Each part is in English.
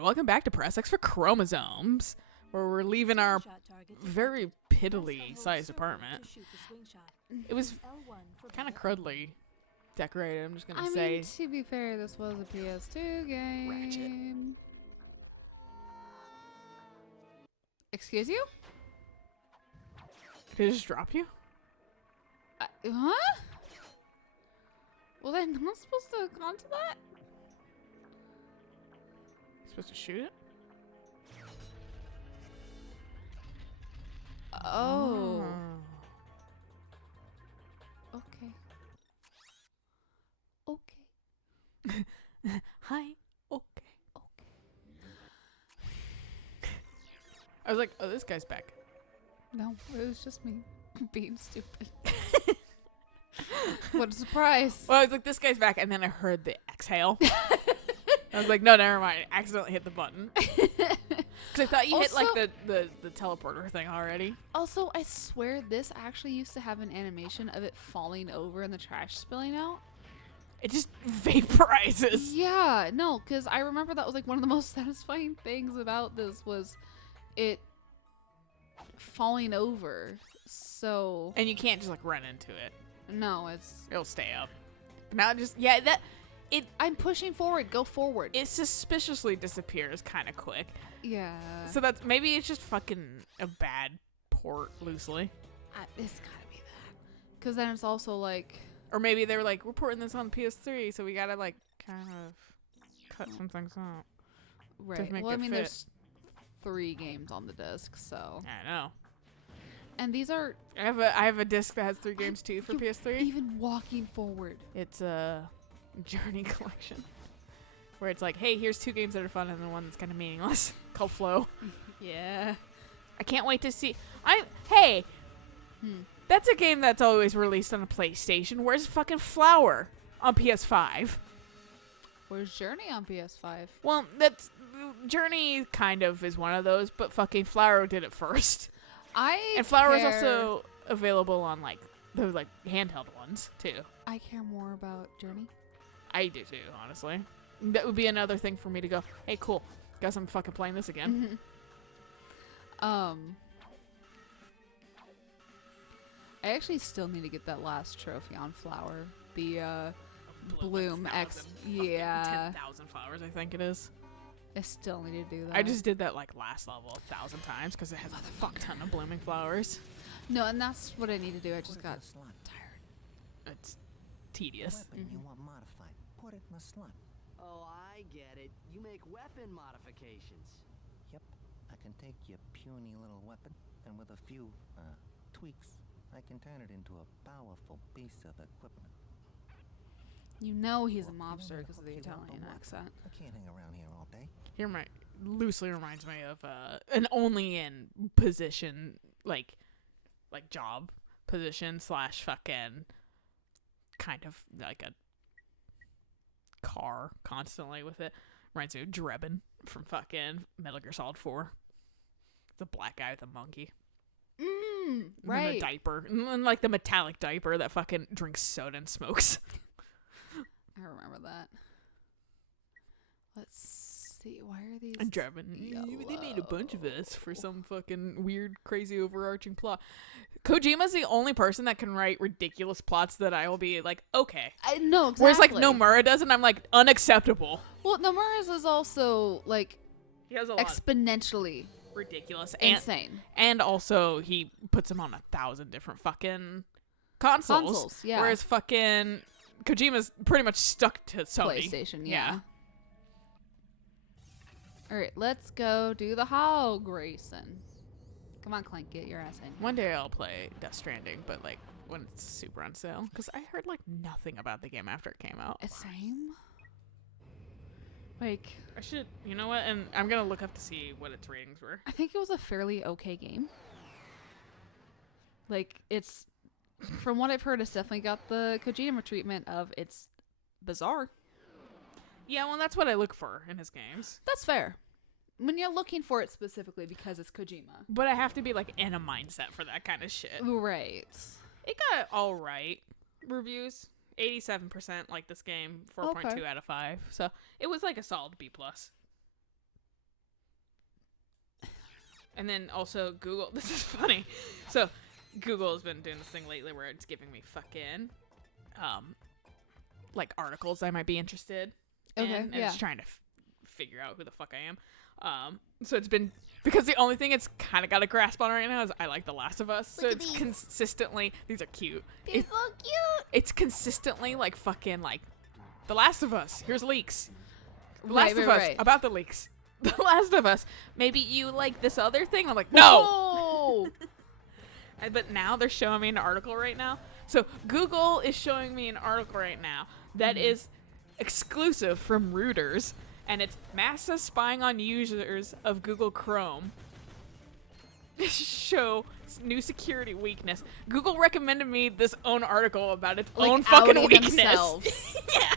and welcome back to Press X for Chromosomes, where we're leaving our very piddly sized apartment. It was kind of crudly decorated, I'm just going to say. I mean, to be fair, this was a PS2 game. Ratchet. Excuse you? Did it just drop you? Huh? Well, they're not supposed to have gone to that? Supposed to shoot it? Oh. Okay. Okay. Hi. Okay. I was like, oh, this guy's back. No, it was just me being stupid. What a surprise. Well, I was like, this guy's back, and then I heard the exhale. I was like, no, never mind. I accidentally hit the button. Because I thought you hit, like, the teleporter thing already. Also, I swear this actually used to have an animation of it falling over and the trash spilling out. It just vaporizes. Yeah, no, because I remember that was, like, one of the most satisfying things about this was it falling over. So... And you can't just, like, run into it. No, it'll stay up. Now just, yeah, I'm pushing forward. Go forward. It suspiciously disappears kind of quick. Yeah. So that's, maybe it's just fucking a bad port, loosely. It's gotta be that. Because then it's also like... Or maybe they were like, we're porting this on PS3, so we gotta, like, kind of cut some things out. Right. To make well, it I mean, fit. there's 3 games on the disc, so... I know. And these are... I have a disc that has 3 games, too, for PS3. Even walking forward. It's a Journey collection. Where it's like, hey, here's 2 games that are fun and then one that's kind of meaningless. Called Flow. Yeah. I can't wait to see... Hey! That's a game that's always released on a PlayStation. Where's fucking Flower on PS5? Where's Journey on PS5? Well, that's... Journey kind of is one of those, but fucking Flower did it first. And Flower is also available on, like, the, like, handheld ones, too. I care more about Journey. I do, too, honestly. That would be another thing for me to go, hey, cool. Guess I'm fucking playing this again. I actually still need to get that last trophy on Flower. The, Bloom X. Yeah. 10,000 flowers, I think it is. I still need to do that. I just did that, like, last level 1,000 times because it has a fuck ton of blooming flowers. No, and that's what I need to do. I just got tired. It's tedious. You want modified. Put it in the slot. Oh, I get it. You make weapon modifications. Yep. I can take your puny little weapon, and with a few, tweaks, I can turn it into a powerful piece of equipment. You know he's a mobster because of the Italian accent. I can't hang around here all day. Loosely reminds me of an only in position, like job position / fucking kind of like a car constantly with it. Reminds me of Drebin from fucking Metal Gear Solid 4. It's a black guy with a monkey. Right. And a diaper. And like the metallic diaper that fucking drinks soda and smokes. I remember that. Let's see. Why are these? And Drebin. They made a bunch of us for some fucking weird, crazy, overarching plot. Kojima's the only person that can write ridiculous plots that I will be like, okay. I know, exactly. Whereas like Nomura does, and I'm like, unacceptable. Well, Nomura's is also like He has a lot exponentially ridiculous, insane, and also he puts them on 1,000 different fucking consoles. Yeah. Whereas fucking Kojima's pretty much stuck to Sony. PlayStation. Yeah. All right, let's go do the hog racing. Come on, Clank, get your ass in. One day I'll play Death Stranding, but like when it's super on sale, because I heard like nothing about the game after it came out. Same. Like, I should, you know what? And I'm gonna look up to see what its ratings were. I think it was a fairly okay game. Like, it's, from what I've heard, it's definitely got the Kojima treatment of it's bizarre. Yeah, well, that's what I look for in his games. That's fair. When you're looking for it specifically because it's Kojima. But I have to be like in a mindset for that kind of shit. Right. It got all right reviews. 87% like this game, 4.2 out of 5. So it was like a solid B+. And then also Google. This is funny. So Google has been doing this thing lately where it's giving me fucking like articles I might be interested in. And it's trying to figure out who the fuck I am. So it's been, because the only thing it's kind of got a grasp on right now is I like The Last of Us. So it's consistently, these are cute. They're so cute. It's consistently like fucking like The Last of Us. Here's leaks. The Last of Us about the leaks. The Last of Us. Maybe you like this other thing. I'm like, no. But now they're showing me an article right now. So Google is showing me an article right now that is exclusive from Reuters, and it's NASA spying on users of Google Chrome show new security weakness. Google recommended me this own article about its own fucking weakness. Yeah.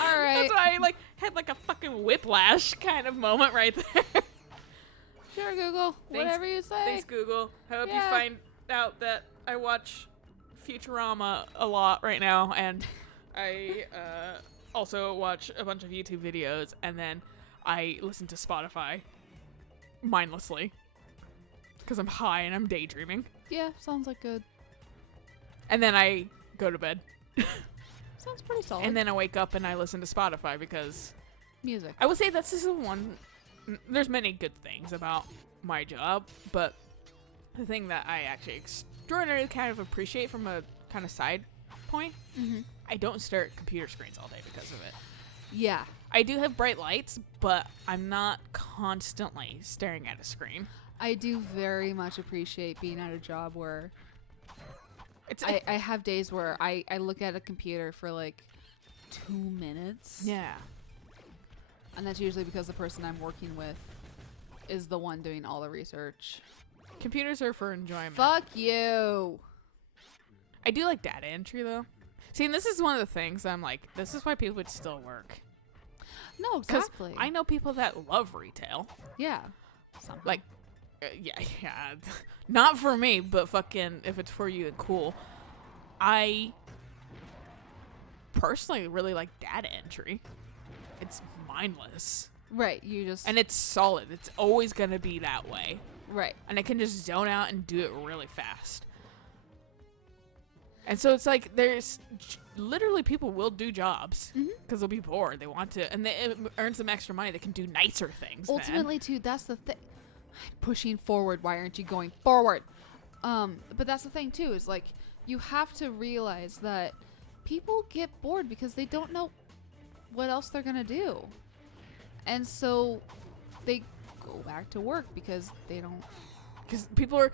All right. That's why I like had like a fucking whiplash kind of moment right there. Sure, Google. Whatever you say. Thanks, Google. I hope you find out that I watch Futurama a lot right now, and I also watch a bunch of YouTube videos, and then I listen to Spotify mindlessly because I'm high and I'm daydreaming. Yeah, sounds like good. And then I go to bed. Sounds pretty solid. And then I wake up and I listen to Spotify because music. I would say that's just the one. There's many good things about my job, but the thing that I actually extraordinarily kind of appreciate from a kind of side point, I don't stare at computer screens all day because of it. Yeah. I do have bright lights, but I'm not constantly staring at a screen. I do very much appreciate being at a job where I have days where I look at a computer for like 2 minutes. Yeah. And that's usually because the person I'm working with is the one doing all the research. Computers are for enjoyment. Fuck you. I do like data entry though. See, and this is one of the things I'm like, this is why people would still work. No, exactly. I know people that love retail. Yeah. Somehow. Like, yeah. Not for me, but fucking if it's for you, then cool. I personally really like data entry. It's mindless. Right, you just... And it's solid. It's always going to be that way. Right. And I can just zone out and do it really fast. And so it's like there's literally people will do jobs because they'll be bored. They want to, and it earns them extra money. They can do nicer things. Ultimately, too, that's the thing. Pushing forward. Why aren't you going forward? But that's the thing, too, is like you have to realize that people get bored because they don't know what else they're going to do. And so they go back to work because they don't. Because people are,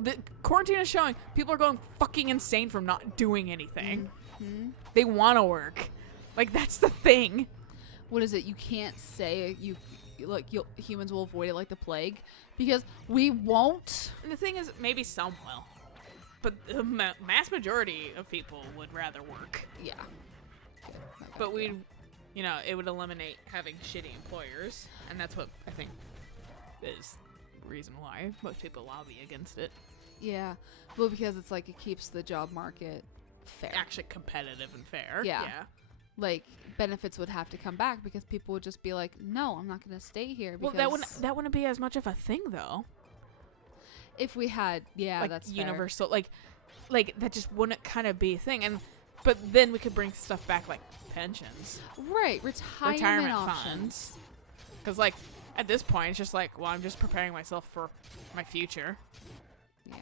the quarantine is showing people are going fucking insane from not doing anything. They want to work. Like, that's the thing. What is it? You can't say humans will avoid it like the plague because we won't. And the thing is, maybe some will, but the mass majority of people would rather work. Yeah. Good. But it would eliminate having shitty employers, and that's what I think is reason why most people lobby against it. Yeah. Well, because it's like it keeps the job market fair. Actually competitive and fair. Yeah. Like benefits would have to come back because people would just be like, no, I'm not going to stay here. Because well, that wouldn't be as much of a thing though. If we had, like that's universal, fair. like that just wouldn't kind of be a thing. But then we could bring stuff back like pensions. Right. Retirement funds. Because like, at this point, it's just like, well, I'm just preparing myself for my future. Yeah.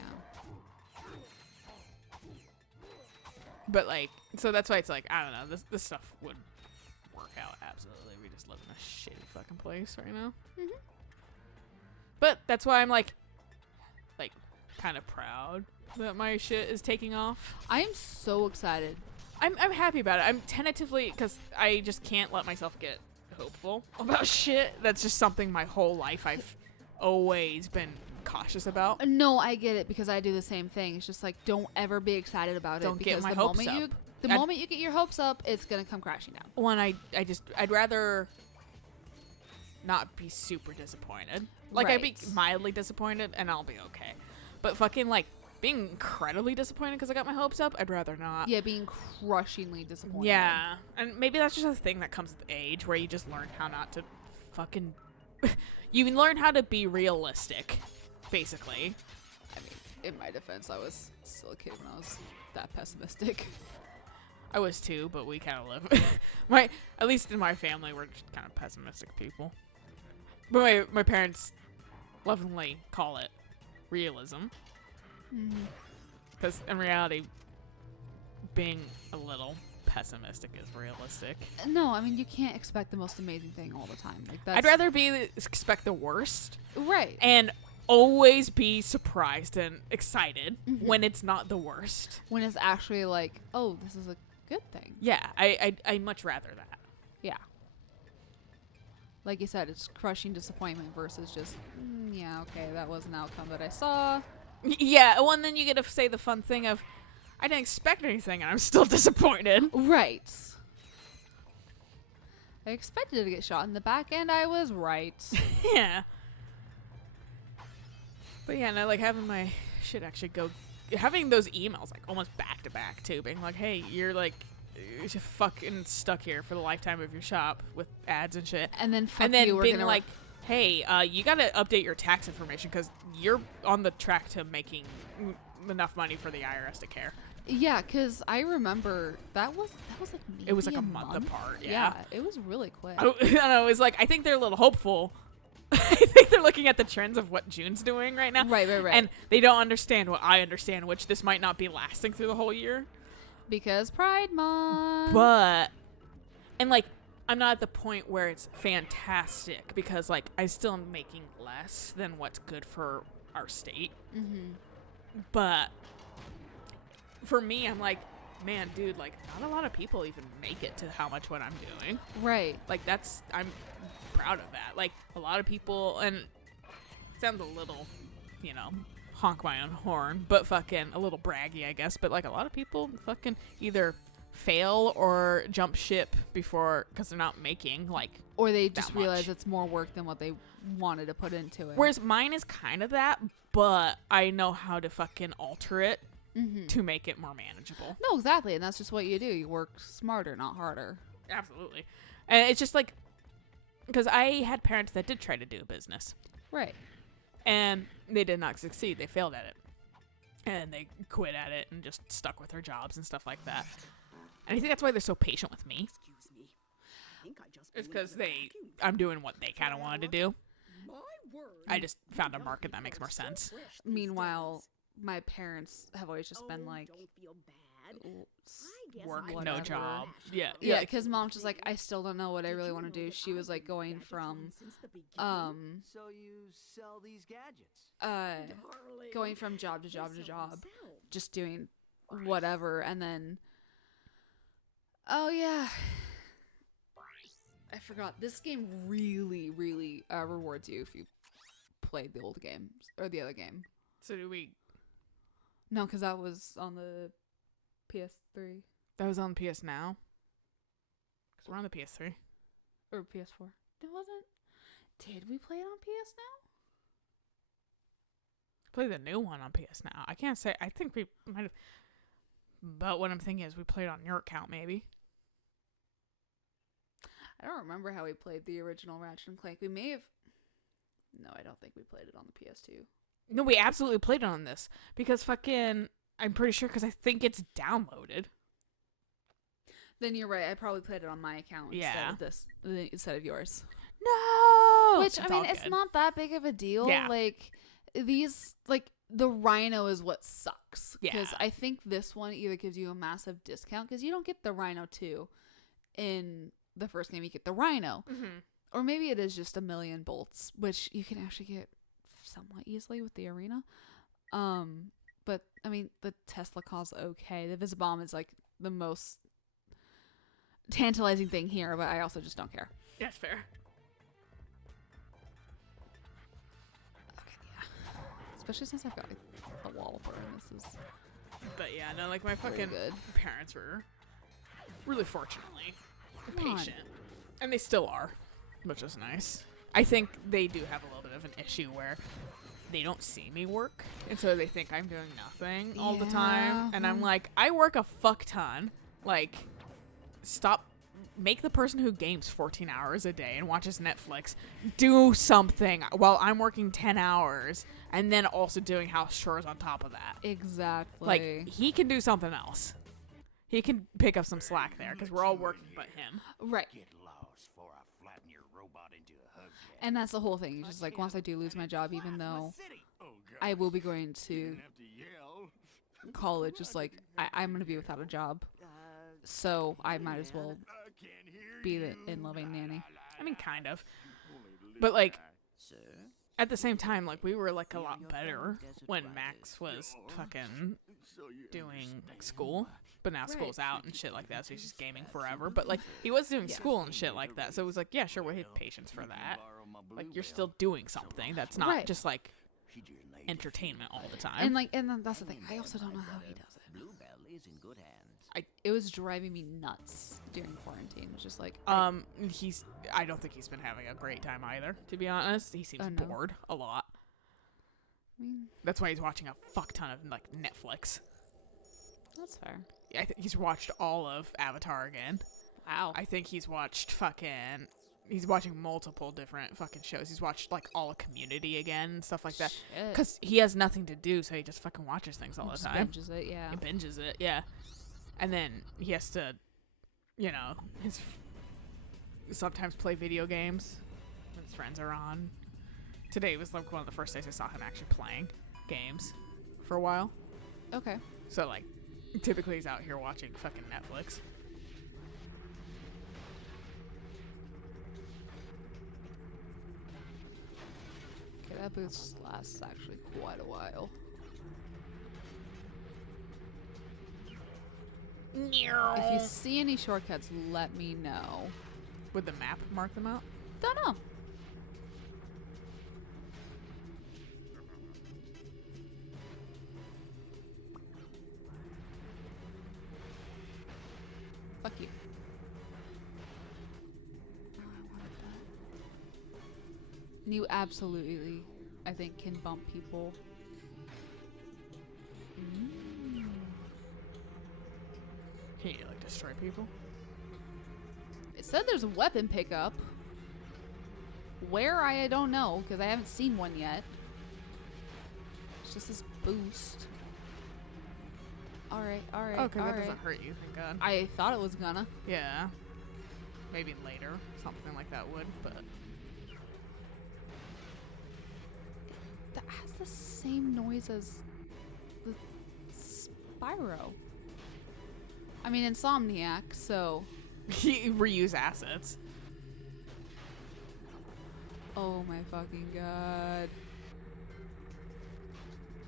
But like, so that's why it's like, I don't know, this stuff would work out absolutely. We just live in a shitty fucking place right now. But that's why I'm like kind of proud that my shit is taking off. I am so excited. I'm happy about it. I'm tentatively, because I just can't let myself get hopeful about shit. That's just something my whole life I've always been cautious about. No, I get it because I do the same thing. It's just like, don't ever be excited about it. Don't because get my the hopes moment up. The moment you get your hopes up, it's gonna come crashing down. One, I'd rather not be super disappointed. Like, I'd be mildly disappointed and I'll be okay. But fucking like being incredibly disappointed because I got my hopes up, I'd rather not. Yeah, being crushingly disappointed. Yeah. And maybe that's just a thing that comes with age where you just learn how not to fucking you can learn how to be realistic, basically. I mean, in my defense, I was still a kid when I was that pessimistic. I was too, but we kind of live. At least in my family, we're just kind of pessimistic people. But my parents lovingly call it realism. Because in reality, being a little pessimistic is realistic. No, I mean, you can't expect the most amazing thing all the time. Like that's I'd rather expect the worst right. and always be surprised and excited when it's not the worst. When it's actually like, oh, this is a good thing. Yeah, I much rather that. Yeah. Like you said, it's crushing disappointment versus just, yeah, okay, that was an outcome that I saw. Yeah, well, and then you get to say the fun thing of, I didn't expect anything and I'm still disappointed. Right. I expected to get shot in the back and I was right. Yeah. But yeah, no, like having my shit actually go, having those emails like almost back to back too, being like, hey, you're like, you're fucking stuck here for the lifetime of your shop with ads and shit. And then fuck And then you, we're being gonna like, hey, you gotta update your tax information because you're on the track to making enough money for the IRS to care. yeah, because I remember that was like maybe It was like a month apart. Yeah. it was really quick. I don't know. It was like, I think they're a little hopeful. I think they're looking at the trends of what June's doing right now. Right. And they don't understand what I understand, which this might not be lasting through the whole year. Because Pride Month. But, and like, I'm not at the point where it's fantastic because like I still am making less than what's good for our state. But for me, I'm like, man, dude, like not a lot of people even make it to how much what I'm doing. Right. Like I'm proud of that. Like a lot of people, and it sounds a little, honk my own horn, but fucking a little braggy, I guess. But like a lot of people fucking either fail or jump ship before because they're not making like, Or they just that realize much. it's more work than what they wanted to put into it. Whereas mine is kind of that, but I know how to fucking alter it to make it more manageable. No, exactly. And that's just what you do. You work smarter, not harder. Absolutely. And it's just like, because I had parents that did try to do a business. Right. And they did not succeed. They failed at it. And they quit at it and just stuck with their jobs and stuff like that. And I think that's why they're so patient with me. Excuse me. I think I just It's believed because the vacuum I'm doing what they kind of wanted to do. My word. I just found a market that makes more sense. Meanwhile, my parents have always just been like, don't feel bad. Work, no whatever. job. Yeah. yeah, because mom's just like, I still don't know what I really want to do. She was like going from, So you sell these gadgets? going from job to job to job, just doing whatever, and then, oh yeah, I forgot. This game really, really rewards you if you played the old games or the other game. So do we? No, because that was on the PS3 That was on PS Now. Because we're on the PS3. or PS4. It wasn't. Did we play it on PS Now? Play the new one on PS Now. I can't say. I think we might have. But what I'm thinking is we played on your account, maybe. I don't remember how we played the original Ratchet and Clank. We may have. No, I don't think we played it on the PS2. No, we absolutely played it on this because fucking. I'm pretty sure because I think it's downloaded. Then you're right. I probably played it on my account Yeah. instead of yours. No. Which I mean, it's not that big of a deal. Yeah. Like these, like the Rhino is what sucks. Because Yeah. I think this one either gives you a massive discount because you don't get the Rhino 2 in the first game. You get the Rhino, or maybe it is just a million bolts, which you can actually get somewhat easily with the arena. But I mean, the Tesla calls okay. The Visibomb is like the most tantalizing thing here, but I also just don't care. That's fair. Okay, yeah. Especially since I've got like, a Walloper, and this is But yeah, no, like my pretty fucking good. parents were really fortunately Come on. patient. And they still are, which is nice. I think they do have a little bit of an issue where they don't see me work, and so they think I'm doing nothing all the time. Yeah. And I'm like, I work a fuck ton. Like, stop make the person who games 14 hours a day and watches Netflix do something while I'm working 10 hours and then also doing house chores on top of that. Exactly. Like, he can do something else. He can pick up some slack there because we're all working but him. Right. Get lost before I flatten your robot into a hug. And that's the whole thing. It's just like, once I do lose my job, even though I will be going to college, just like, I'm going to be without a job. So I might as well be the in-loving nanny. I mean, kind of. But, like, at the same time, like, we were, like, a lot better when Max was fucking doing school. But now school's out and shit like that, so he's just gaming forever. But, like, he was doing school and shit like that, so it was like, yeah, sure, we had patience for that. Like, you're still doing something that's not just, like, entertainment all the time. And then that's the thing. I also don't know how he does it. Bluebell is in good hands. It was driving me nuts during quarantine. It's just like, I don't think he's been having a great time either, to be honest. He seems bored a lot. I mean, that's why he's watching a fuck ton of, like, Netflix. That's fair. I think he's watched all of Avatar again. Wow. I think he's watched he's watching multiple different fucking shows. He's watched, like, all of Community again and stuff like that. Because he has nothing to do, so he just fucking watches things all the time. Binges it, yeah. He binges it, yeah. And then he has to, you know, sometimes play video games when his friends are on. Today was, like, one of the first days I saw him actually playing games for a while. Okay. So, like, typically he's out here watching fucking Netflix. Okay, that booth lasts actually quite a while. If you see any shortcuts, let me know. Would the map mark them out? Don't know. Fuck you. Oh, I wanted that. And you absolutely, I think, can bump people. Can you, like, destroy people? It said there's a weapon pickup. Where, I don't know, because I haven't seen one yet. It's just this boost. Alright, alright, Okay, alright. that doesn't hurt you, thank God. I thought it was gonna. Yeah. Maybe later, something like that would, but... That has the same noise as the Spyro. I mean, Insomniac, so... He reuse assets. Oh my fucking god.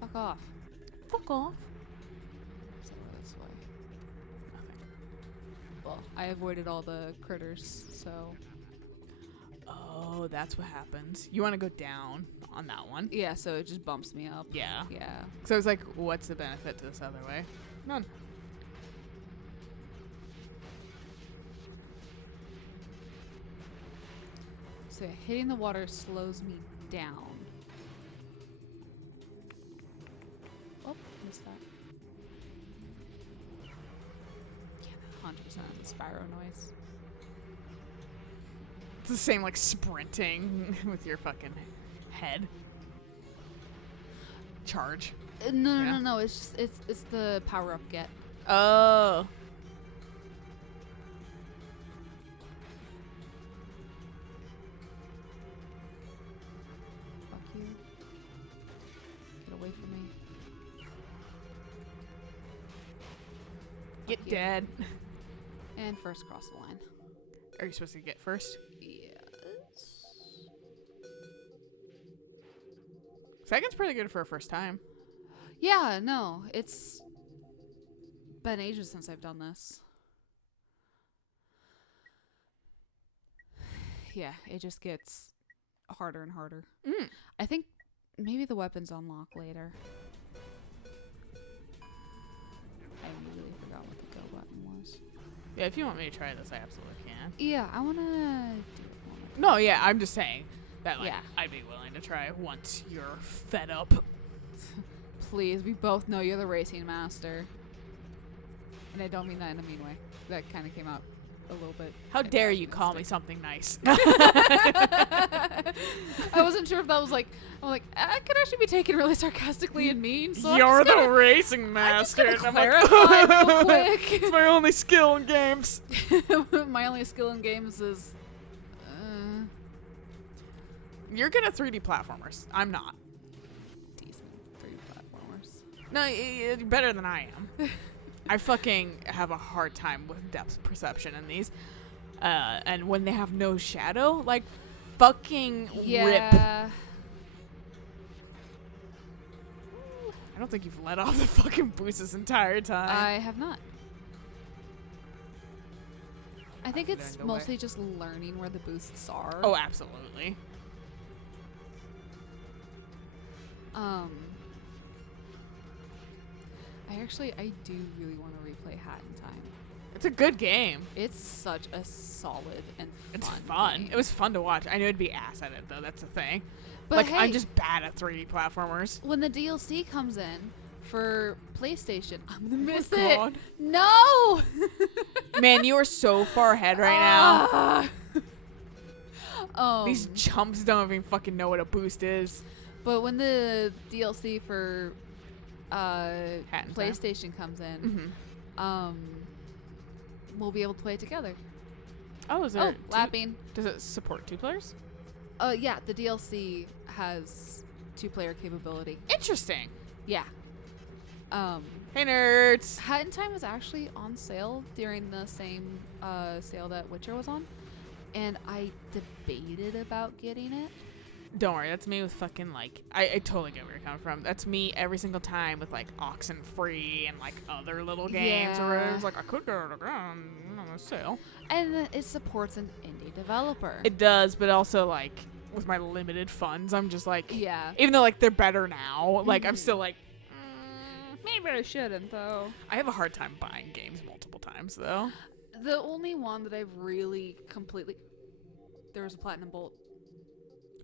Fuck off. Fuck off. Let's go this way. Well, I avoided all the critters, so... Oh, that's what happens. You want to go down on that one. Yeah, so it just bumps me up. Yeah. Yeah. So I was like, what's the benefit to this other way? None. So yeah, hitting the water slows me down. Oh, missed that. Yeah, 100% is a Spyro noise. It's the same, like, sprinting with your fucking head. Charge. No. It's just it's the power up get. Oh. Fuck you. Get away from me. Get Fuck you. dead. And first cross the line. Are you supposed to get first? Yes. Second's pretty good for a first time. Yeah, no, it's been ages since I've done this. Yeah, it just gets harder and harder. I think maybe the weapons unlock later. I immediately forgot what the go button was. Yeah, if you want me to try this, I absolutely can. Yeah, I want to do it one. No, yeah, I'm just saying that, like, Yeah. I'd be willing to try once you're fed up. Please, we both know you're the racing master. And I don't mean that in a mean way. That kind of came out a little bit. How dare you call me something nice? I wasn't sure if that was like, I'm like, I could actually be taken really sarcastically and mean. So You're I'm just the gonna, racing I'm just master. gonna And I'm like, clarify real quick. it's my only skill in games. My only skill in games is. You're good at 3D platformers. I'm not. Decent 3D platformers. No, you're better than I am. I fucking have a hard time with depth perception in these. And when they have no shadow, like, fucking rip. Yeah. I don't think you've let off the fucking boost this entire time. I have not. I think I've it's learned the way. mostly just learning where the boosts are. Oh, absolutely. I do really want to replay Hat in Time. It's a good game. It's such a solid and fun. It's fun. game. It was fun to watch. I knew it'd be ass at it, though. That's the thing. But Like, hey, I'm just bad at 3D platformers. when the DLC comes in for PlayStation, I'm gonna miss God. it. No. Man, you are so far ahead right now. These Um, chumps don't even fucking know what a boost is. but when the DLC for Hat in Time. PlayStation comes in, Mm-hmm. we'll be able to play it together. Oh, is there? Oh, lapping. Does it support 2 players? Yeah, the DLC has 2-player capability. Interesting. Yeah. Hey, nerds. Hat in Time was actually on sale during the same sale that Witcher was on, and I debated about getting it. Don't worry, that's me with fucking, like, I totally get where you're coming from. That's me every single time with, like, Oxenfree and, like, other little games or whatever. Yeah. It's like, I could go to the ground on a sale. And it supports an indie developer. It does, but also, like, with my limited funds, I'm just like, Yeah. even though, like, they're better now, like, I'm Mhm. still like, Maybe I shouldn't, though. I have a hard time buying games multiple times, though. The only one that I've really completely... There was a Platinum Bolt.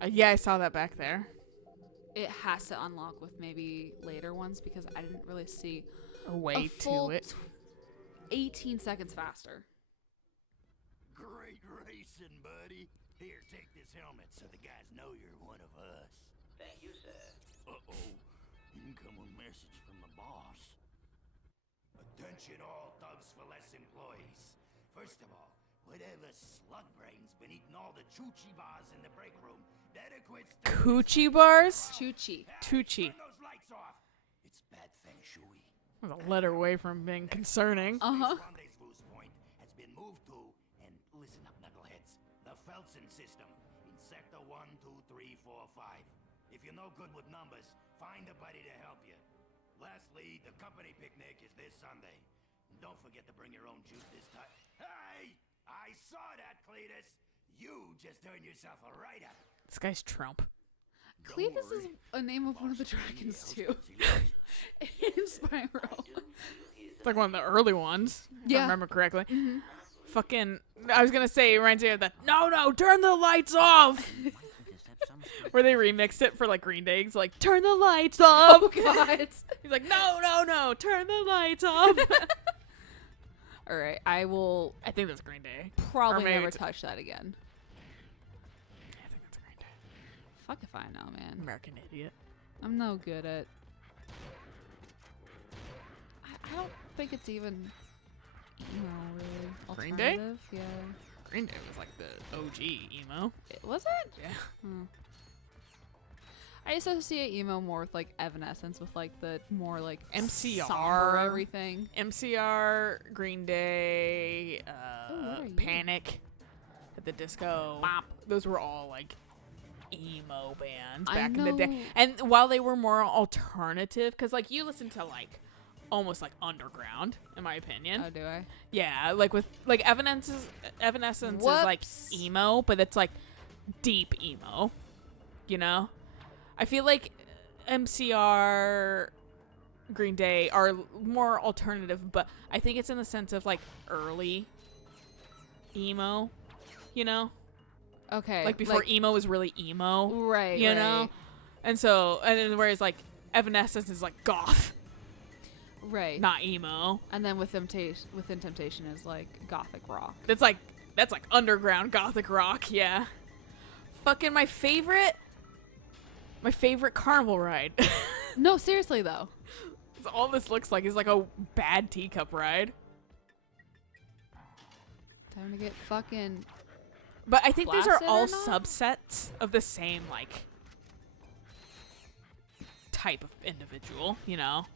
Yeah, I saw that back there. It has to unlock with maybe later ones because I didn't really see A way a full to it. 18 seconds faster. Great racing, buddy. Here, take this helmet so the guys know you're one of us. Thank you, sir. Uh-oh. Incoming message from the boss. Attention all Thugs for Less employees. First of all, whatever slug brain's been eating all the choochie bars in the break room, better quit stirring Coochie bars? Chuchi. Tucci. Turn those lights off. It's bad feng shui. That was a letter away from being concerning. Uh-huh. Space rendezvous point has been moved to, and listen up, knuckleheads, the Felsen system in Sector 1, 2, 3, 4, 5. If you're no good with numbers, find a buddy to help you. Lastly, the company picnic is this Sunday. And don't forget to bring your own juice this time. Hey! I saw that, Cletus! You just turned yourself right up. This guy's Trump. Cletus is a name of one of the dragons, too. In Spyro. It's like one of the early ones. If I Yeah. remember correctly. Fucking, I was gonna say, it reminds me of that, no, turn the lights off! Where they remixed it for, like, Green Day. It's like, turn the lights off! Oh, God. He's like, no, turn the lights off! All right, I will I think that's Green Day. probably maybe never it's- touch that again. I think that's Green Day. Fuck if I know, man. American Idiot. I'm no good at... I don't think it's even emo, really. Green Day? Alternative, yeah. Green Day was like the OG emo. Was it? Yeah. Hmm. I associate emo more with like Evanescence, with like the more like MCR. somber everything. MCR, Green Day, what are you? Panic at the Disco. Bop. Those were all like emo bands I back in the day. know. And while they were more alternative, because like you listen to like almost like underground, in my opinion. Oh, do I? Yeah, like with like Evanescence is like Whoops. emo, but it's like deep emo. You know? I feel like MCR, Green Day are more alternative, but I think it's in the sense of like early emo, you know? Okay. Like before emo was really emo, right, you right. know? And so, and then whereas like Evanescence is like goth. Right. not emo. And then within Temptation is like gothic rock. That's like underground gothic rock. Yeah. Fucking my favorite carnival ride. No, seriously though. That's all this looks like is like a bad teacup ride. Time to get fucking. But I think these are Blasted all or not? subsets of the same like type of individual, you know?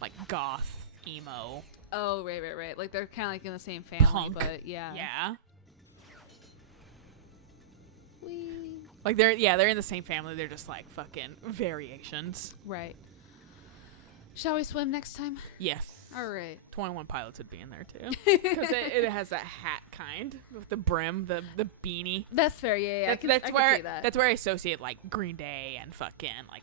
Like goth, emo, Oh, right. Like they're kind of like in the same family, punk. but yeah. Yeah. Whee. Like they're in the same family. They're just like fucking variations. Right. Shall we swim next time? Yes. All right. 21 Pilots would be in there too. Because it has that hat kind with the brim, the beanie. That's fair. Yeah. I can see that. That's where I associate like Green Day and fucking like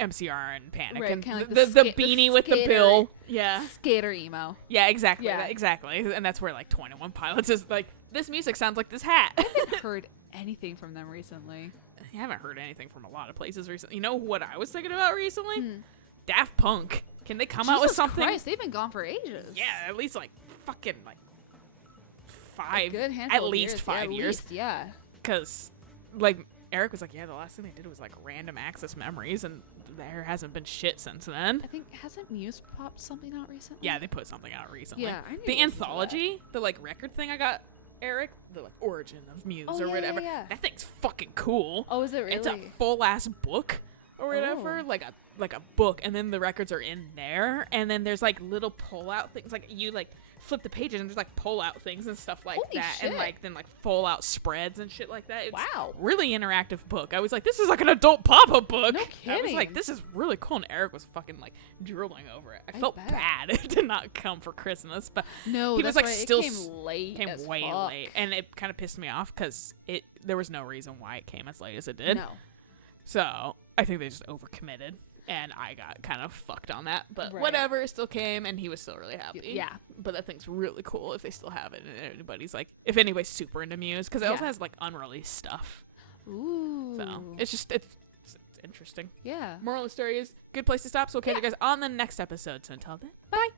MCR and Panic Right, and kinda like the the beanie with the skater- bill. Yeah. Skater emo. Yeah, exactly. Yeah. Exactly. And that's where like 21 Pilots is like, this music sounds like this hat. I haven't heard anything from them recently. I haven't heard anything from a lot of places recently. You know what I was thinking about recently? Hmm. Daft Punk. Can they come out with Jesus something? Christ, they've been gone for ages. Yeah, at least like fucking like A five. good handful At of least years. 5 Yeah, years. At least, yeah. Because like Eric was like, yeah, the last thing they did was like random access memories, and there hasn't been shit since then. I think hasn't Muse popped something out recently? Yeah, they put something out recently. Yeah, I need to the listen to that. anthology, the like record thing I got Eric, the like origin of Muse Oh, or yeah, whatever. yeah. That thing's fucking cool. Oh, is it really? It's a full ass book or whatever, Oh. like a book, and then the records are in there, and then there's like little pull out things, like you like flip the pages and there's like pull out things and stuff like Holy that, shit. and like then like full out spreads and shit like that. It's Wow. really interactive book. I was like, this is like an adult pop-up book. No I was like, kidding. this is really cool, and Eric was fucking like drooling over it. I I felt bet. bad it did not come for Christmas, but No, he that's was like right. still It came late. came as way fuck. late, and it kind of pissed me off because there was no reason why it came as late as it did. No. So I think they just overcommitted, and I got kind of fucked on that. But Right. whatever, it still came, and he was still really happy. Yeah. But that thing's really cool if they still have it, and anybody's like, if anybody's super into Muse, because it also Yeah. has like unreleased stuff. Ooh. So it's just it's interesting. Yeah. Moral of the story is good place to stop. So we'll catch you guys on the next episode. So until then, bye.